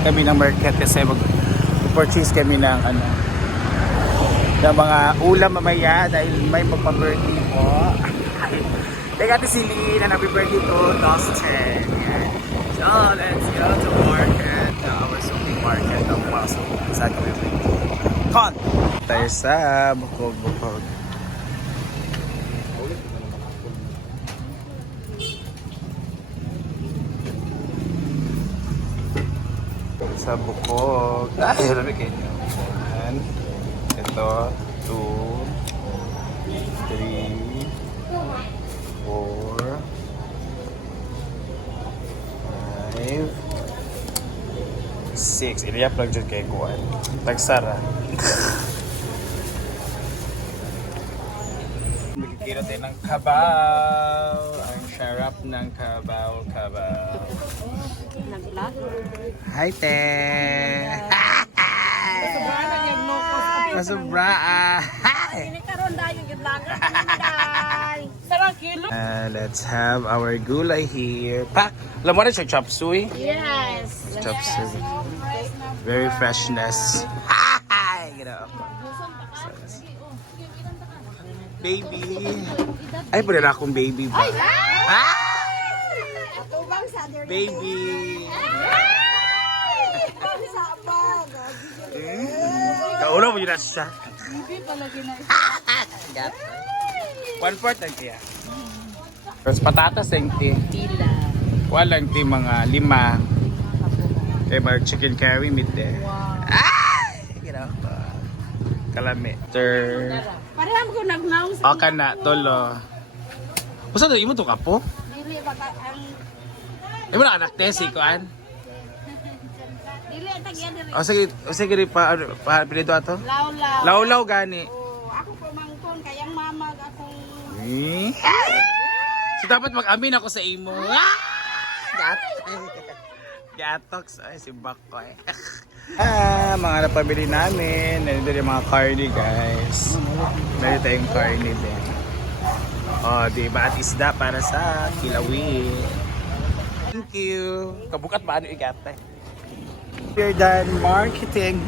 ikot kami ng market kasi mag-purchase kami ng ano, ng mga ulam mamaya dahil may magpa-birthday po. Teka ito si Lynn and happy birthday to Dustin. Yan. So let's go to market. Our shopping market. So, saan kami Con! Tayo sa Bukog. Sa Bukog. Ay, rami kayo. Yan. Ito. 2 3 4 5 6. Iliya plug dyan kayo kuhan. Tagsara. Magkikira tayo ng kabaw. Ang sarap ng kabaw. Hi, te! Masubra! Hi! Let's have our gulay here. Pa! Alam mo rin siya, chop suey? Yes. Chop suey. Very freshness. Hi! Baby! Ay, pwede na akong baby ba? Hi! Baby! Kauna mo yun na siya. One-fourth lang kaya. Tapos patatas lang ti. Walang ti mga 5. Kaya mga chicken curry meat eh. Ay! Kalami. Pareham ko nagnaw sa... Okay na, tolo. Basta imo to kapo? Dili baka ang... Imo na anak te, si Kuan? Dili tagyan diri. Sige rin pa pinito ato? Law-law. Law-law gani. Oh, ako pamangkon kayang mamag akong... So dapat mag-amin ako sa imo. Gatox. Ay, si Bakoy. Mga napamili namin. Nandito yung mga carne, guys. Nandito tayong carne din. Oh, diba? At isda para sa kilawin. Thank you. Kabukat ba ano igata? We're done marketing.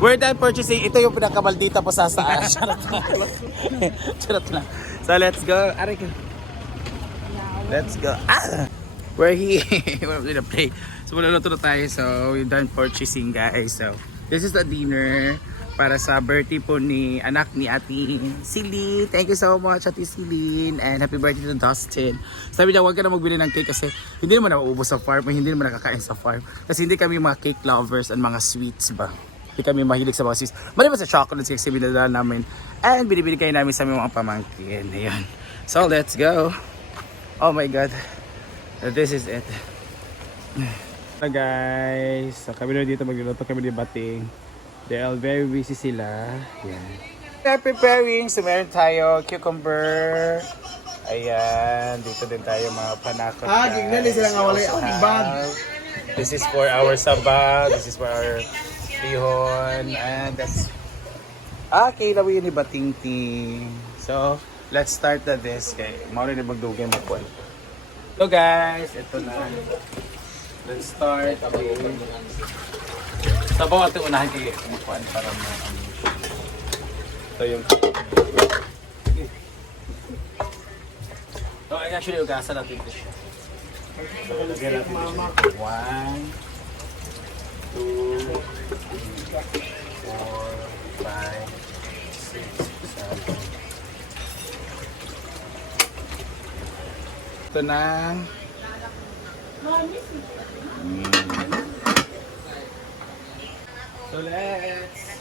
We're done purchasing. Ito yung pinakamaldita po sa saan. Charot lang. So let's go. Let's go. We're here. We're gonna play. So maluluto na tayo. So we're done purchasing, guys. So this is the dinner para sa birthday po ni anak ni Ate Celine. Thank you so much, Ate Celine. And happy birthday to Dustin. Sabi niya, huwag ka na magbili ng cake kasi hindi naman nauubos sa farm. Hindi naman nakakain sa farm. Kasi hindi kami mga cake lovers and mga sweets ba. Hindi kami mahilig sa mga sweets. Maliban sa chocolates kasi binadala namin. And binibili kayo namin sa mga pamangkin. Ayan. So let's go. Oh my God. This is it. Hello guys. So kami na dito magluluto kami ni Bating. They are very busy sila. Yan. They're preparing. So meron tayo cucumber. Ayan. Dito din tayo mga panakot. Gignan din sila nga walay ang bag. This is for our sabag. This is for our pihon. And that's... kailawi yun ni Bating Ting. So, let's start na this. Kaya mauna na magdugay mo po. So guys, ito na. Let's start. Sabaw ito unahan kayo kumukuhan para ito yung actually ugasan natin ito siya. So, lagyan natin ito siya. 1 2 3 4 5 6 7 ito na. So let's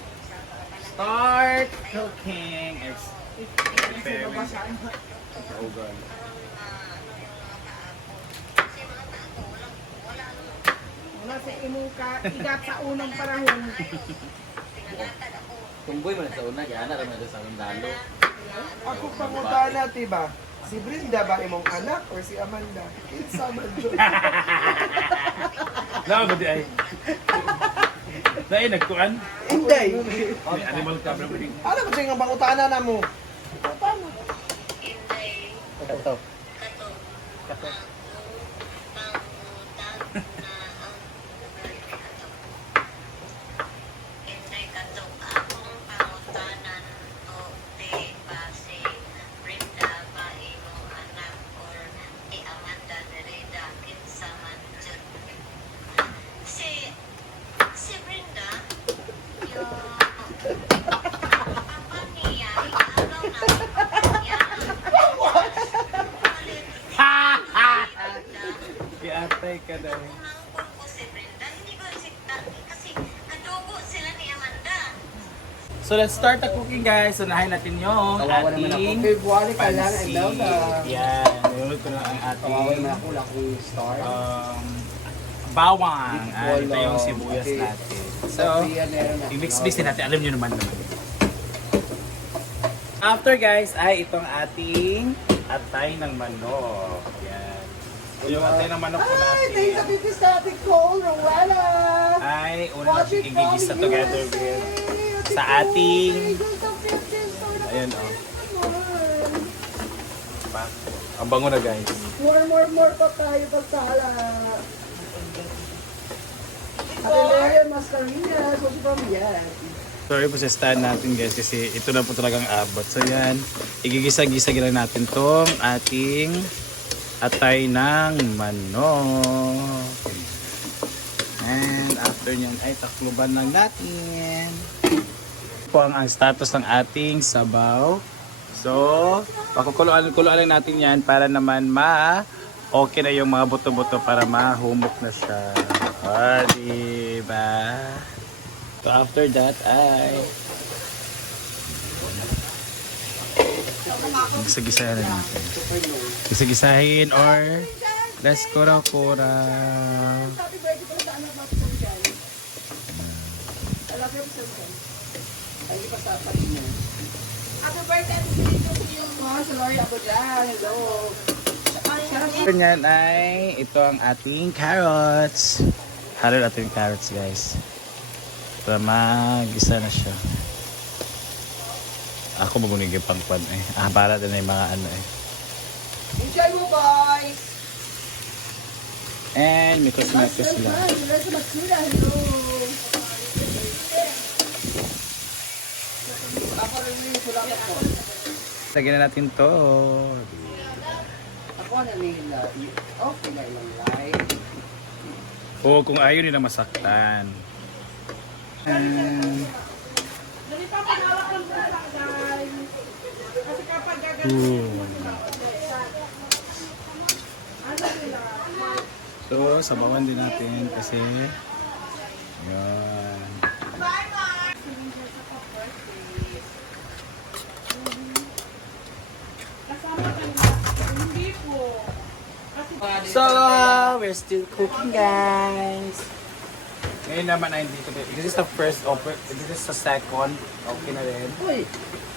start cooking. Wala sa imong igat sa unang panahon. Tunggoy man sa una, gana naman sa sandalo. Ako pangutan na, diba? Si Brenda ba imong anak or si Amanda? It's Amanda. Lama ba di ay? Dahil nagkuhan? Hindi. Animal camera ba din? Ano ba sa'yo nga pangutana na mo? Kato. Patay ka na. ko si Brenda. Hindi ko kasi adobo sila ni Amanda. So let's start the cooking guys. Unahin natin yung Kawawa naman ako. ating Okay, buwali ka lang. pansit. And now Yan. Nilulog ko na ang kawawa ating naman ako. Lucky star. bawang. Ito Wala. yung sibuyas Okay. natin. So, Korean meron ako. i-mix-mix din natin. Alam nyo naman. After guys, ay itong ating atay ng manok. Yan. Yung atay ng manok po Ay, natin. thanks sa business natin, Cole, Rowella. Ay, una Watch natin it from igigisa together USA. with sa ating ayan o. Ang bango na guys. More pa tayo pagsala. Ate Marian Mascarillas, what's from yan? Sorry po sa stand natin guys kasi ito na po talagang abot. So yan, igigisa-gisa lang natin tong ating atay ng manok. And after nyan ay takluban lang natin. Po ang status ng ating sabaw. So, pakukuluan lang natin yan para naman okay na yung mga buto-buto para mahumok na siya. Diba? So after that ay gisa-gisahin na natin. Gisa-gisahin or let's kura-kura. Happy birthday pala sa anak natin sa dyan. I love you so much. Ay, hindi pa sa niya. Happy birthday to you. Oh, sa Lori Abodyan. Hello. After nyan ay ito ang ating carrots. Halo natin yung carrots guys. Para mag-isa na siya. Ako magunig yung pangkwan eh. Para din na yung mga ano eh. Enjoy mo, boys. And mikos-mikos lang. Let's Matsuda. Hello. Ako rin yung sulapit ko. Lagyan na natin to. Ako na nila. Okay na ilang live. O kung ayaw nila masaktan. Dali pa pangalak ng buta, guys. Kasi kapag So, sabawan din natin kasi yan. kasama ka na, hindi po. So, we're still cooking guys. Ngayon naman ay hindi ko. This is the first open. This is the second. Okay na rin. Uy,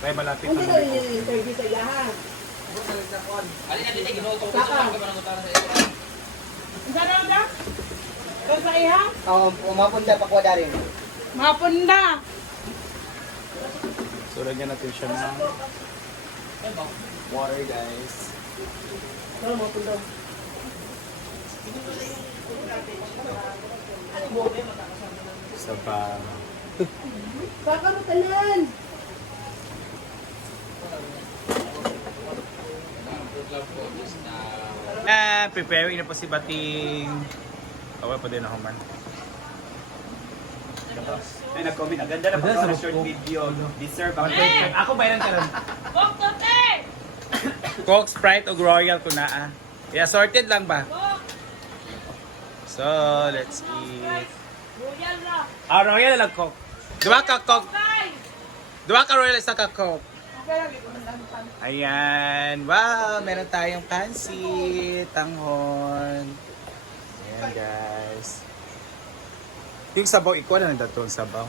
May malapit hindi na na i-interview sa yahan. Gano'n na? Doon sa iha? Umapunta pa kwa rin. Mapunda. So, lagyan natin siya ng water guys. Pero mapunta. Sabaw. Baka matalan. Preparing na po si Bating. Awa pa din ako man. Ay, nag-comment. Ang ganda na pag na short video. Deserve ang Ako bayaran ka lang. Bok, tote! Coke, Sprite o Royal ko na ah. Yeah, sorted lang ba? Bok! So, let's eat. Royal na. Royal lang Coke. Dua ka Coke. Guys! Dua ka Royal isa ka Coke. Okay lang, ito na lang. Ayan. Wow, meron tayong pansit, tanghon. Ayan guys. Yung sabaw, ikaw na nagdato ang sabaw.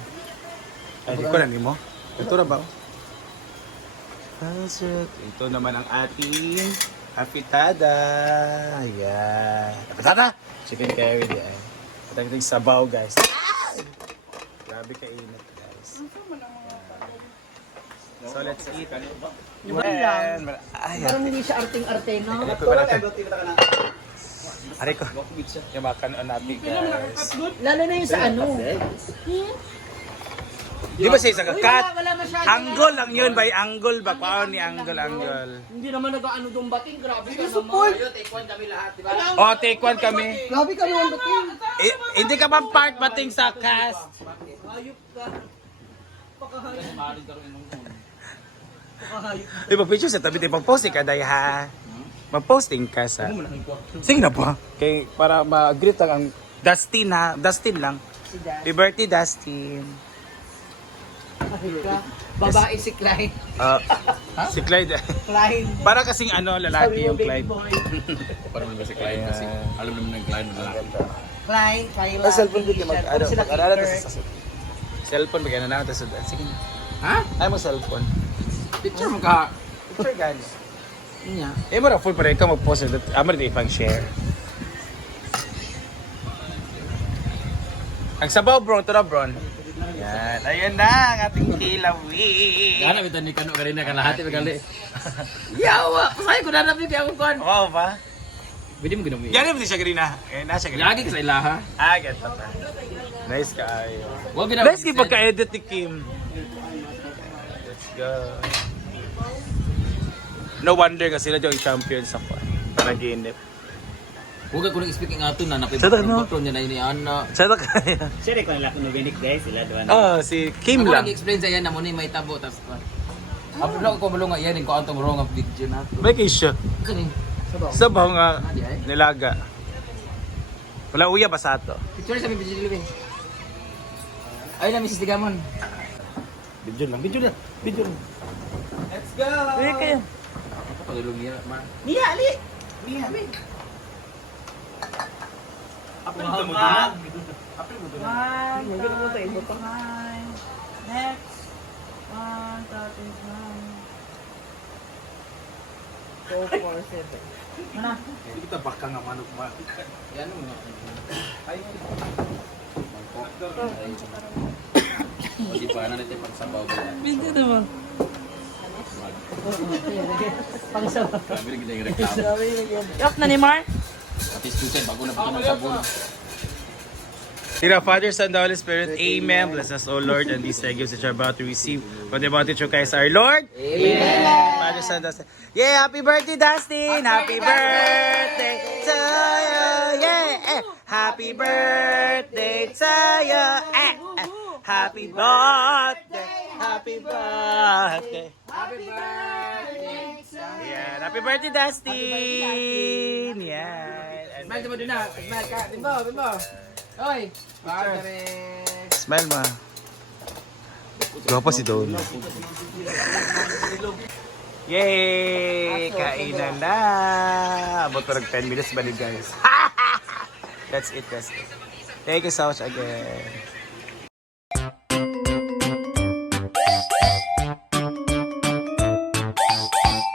Ay, ikaw na mo. Ito na ba? Pansit. Ito naman ang ating apitada. Ayan. Apitada! Chicken curry di ay. At ang ating sabaw guys. Grabe kainit guys. So let's eat. Ayan. Ay, Parang hindi siya arting-arte, no? Ari ko. Yung makan on natin guys. Lalo na yung sa ano. Di ba siya isa kakat? Wala masyado. Anggol lang yun by anggol ba? Paano ni anggol? Hindi naman nag-ano doon bating. Grabe ka naman. O, take one kami. Grabe ka naman bating. Hindi ka bang part bating sa cast? Ayop ka. Di ba picture sa tabi? Di ba post ka day ha? Ma-posting ka sa... Sige na po. Kay, para ma-greet ang Dustin ha. Dustin lang. Happy birthday, Dustin. Babae si Clyde. Si Clyde. Clyde. Para kasing ano, lalaki yung Clyde. Parang ba si Clyde kasi alam naman ng Clyde na lang. Clyde, Kyla. Sa cellphone ko mag ano, Sila mag-arala Peter. sa cellphone bigyan na natin sa sige na. Ha? Ay mo cellphone. Picture mo ka. Picture gani. Niya. Eh mo ra full pa rin ka mag-post ito. Amo rin ipang share. Ang sabaw bro, ito na bro. Yan, ayun na ang ating kilawi. Gana bitaw ni Kano kanina kalahati magali. Yawa! Pasay ko na namin kaya akong kon. Wow ba? Pwede mo ginumi. Yan mo siya ganina. Eh nasa ganina. Lagi ka sa ilaha. Get pa. Nice ka ayo. Wag gina. Nice kay pagka-edit ni Kim. Let's go. No wonder kasi sila yung champion sa para ginip. Huwag ko nang speaking ato na napay Sada, no? patron niya na ini ana. Sada kaya. Siya rin kung nila kung nubinik guys, sila doon. Si Kim Ako lang. nag-explain sa iya na mo ni may tabo tas ko. Apo lang ko bulong nga yan ko antong wrong ang video na to. May kisya. Kani. Sabaw nga Adi ay. nilaga. Wala uya ba sa ato? Picture sa mi video dili. Ay na Mrs. Digamon. Video lang. Let's go! Sige kayo. Pagulong niya ma. Niya, ali! Niya, ali! One, two, nine. Next. One, two, nine. 4, 4, 7. Mana? Kita baka nga manok ba? Yan mo nga. Hindi pa na natin pagsabaw ba. Video naman. Pangsawa. Grabe rin kita yung reklamo. Yak na ni Mark. At least tutin bago na pagkaman sabon. Dear Father, Son, the Holy Spirit, Amen. Bless us, O Lord, and these gifts that you're about to receive from the bounty of Christ our Lord. Amen. Father, Son, Dustin. Yeah, happy birthday, Dustin. Happy birthday to you. Yeah. Happy birthday to you. Happy birthday. Happy birthday. Happy birthday to you. Yeah, happy birthday, Dustin. Yeah. Smile mo din na. Smile ka. Bimbo. Oy. Padre. Smile ma. Gwapo si Don. Yay! Kainan na! Abot ko 10 minutes balik guys. That's it. Thank you so much again.